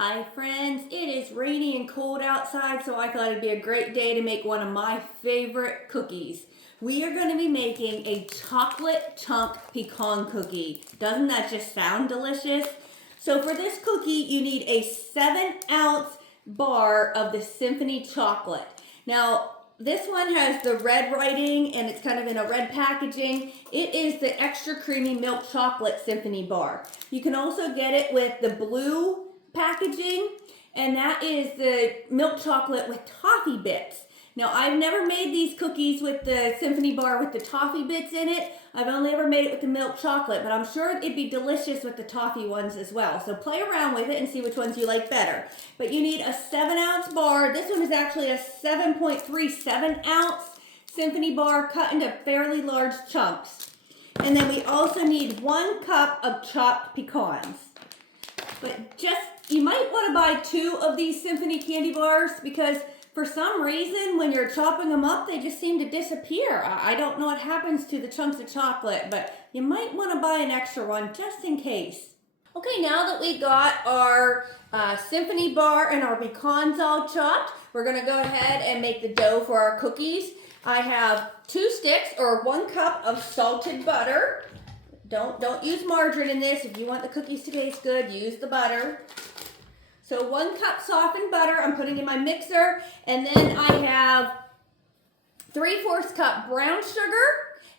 Hi friends, it is rainy and cold outside, so I thought it'd be a great day to make one of my favorite cookies. We are going to be making a chocolate chunk pecan cookie. Doesn't that just sound delicious? So for this cookie, you need a 7-ounce bar of the Symphony chocolate. Now, this one has the red writing and it's kind of in a red packaging. It is the extra creamy milk chocolate Symphony bar. You can also get it with the blue packaging, and that is the milk chocolate with toffee bits. Now, I've never made these cookies with the Symphony bar with the toffee bits in it. I've only ever made it with the milk chocolate, but I'm sure it'd be delicious with the toffee ones as well. So play around with it and see which ones you like better. But you need a 7-ounce bar. This one is actually a 7.37-ounce Symphony bar cut into fairly large chunks. And then we also need 1 cup of chopped pecans. But you might want to buy 2 of these Symphony candy bars because for some reason when you're chopping them up, they just seem to disappear. I don't know what happens to the chunks of chocolate, but you might want to buy an extra one just in case. Okay, now that we got our Symphony bar and our pecans all chopped, we're going to go ahead and make the dough for our cookies. I have 2 sticks or 1 cup of salted butter. Don't use margarine in this. If you want the cookies to taste good, use the butter. So 1 cup softened butter I'm putting in my mixer. And then I have 3/4 cup brown sugar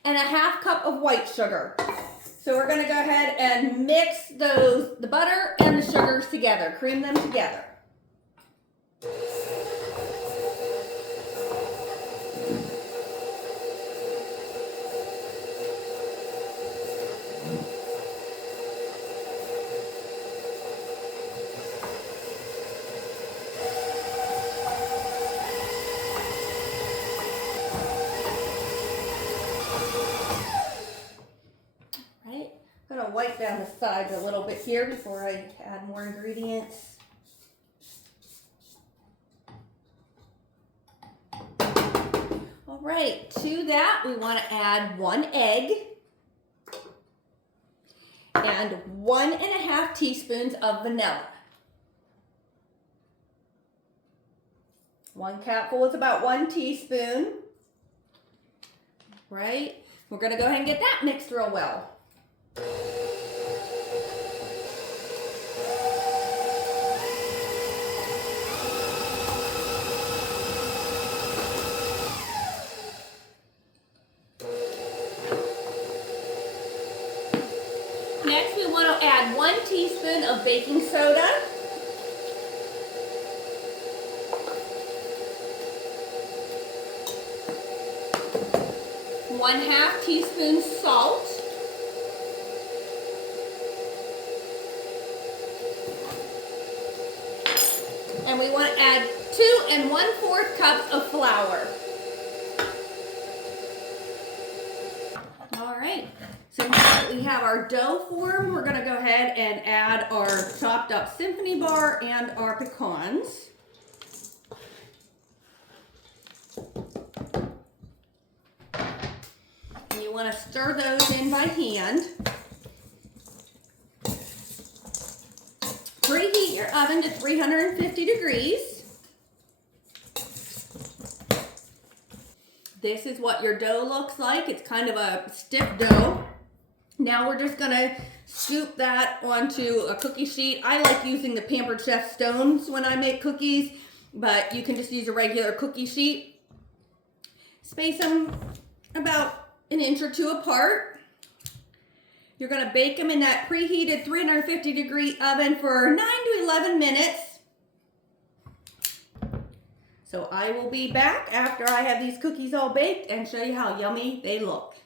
and a 1/2 cup of white sugar. So we're going to go ahead and mix the butter and the sugars together. Cream them together. I'm going to wipe down the sides a little bit here before I add more ingredients. All right, to that we want to add 1 egg and 1.5 teaspoons of vanilla. 1 capful is about 1 teaspoon. Right? We're going to go ahead and get that mixed real well. Next, we want to add 1 teaspoon of baking soda. One-half teaspoon salt. And we want to add 2 1/4 cups of flour. All right, so now that we have our dough formed, we're going to go ahead and add our chopped up Symphony bar and our pecans. And you want to stir those in by hand. Preheat your oven to 350 degrees. This is what your dough looks like. It's kind of a stiff dough. Now we're just going to scoop that onto a cookie sheet. I like using the Pampered Chef stones when I make cookies, but you can just use a regular cookie sheet. Space them about 1 inch or 2 apart. You're going to bake them in that preheated 350 degree oven for 9 to 11 minutes. So I will be back after I have these cookies all baked and show you how yummy they look.